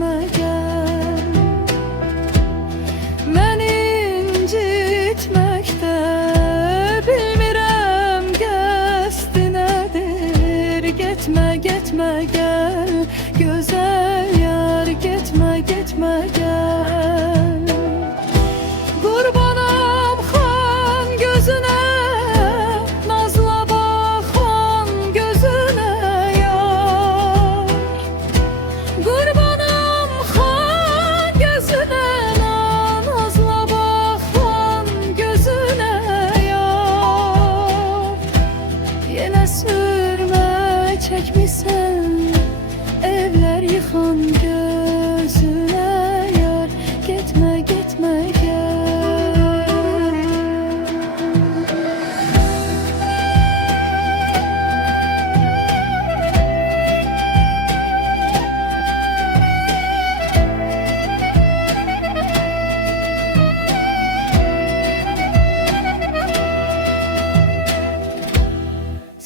getmə gəl. Məni incitməkdə bilmirəm qəsdi nədir. Getmə, getmə gəl, gözəl yar, getmə, getmə gəl. Qurbanam xan gözünə, nazla baxan gözünə yar. Qurbanam xan gözünə, nazla baxan gözünə yar. Yenə sürmə çəkmisən, evlər yıxan gözünə yar. Getmə, getmə gəl.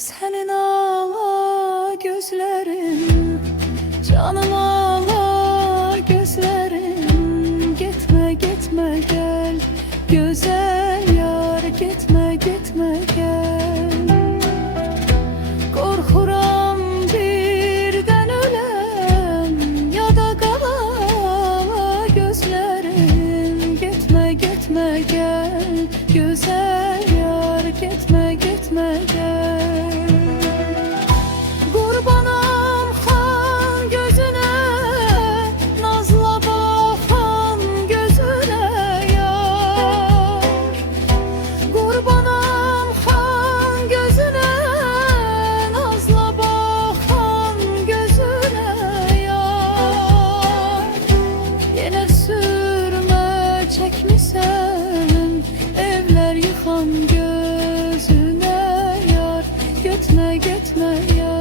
Sənin ala gözlərin, canım ala gözlərin. Getmə, getmə gəl, gözəl yar, getmə, getmə gəl. Qorxuram birdən öləm, yada qala gözlərin. Getmə, getmə gəl, gözəl yar, getmə, getmə gəl. Qurbanam xan gözünə, nazla baxan gözünə yar. Qurbanam xan gözünə, nazla baxan gözünə yar. Yenə sürmə çəkmisən, evlər yıxan gözünə yar. Getmə, getmə yar.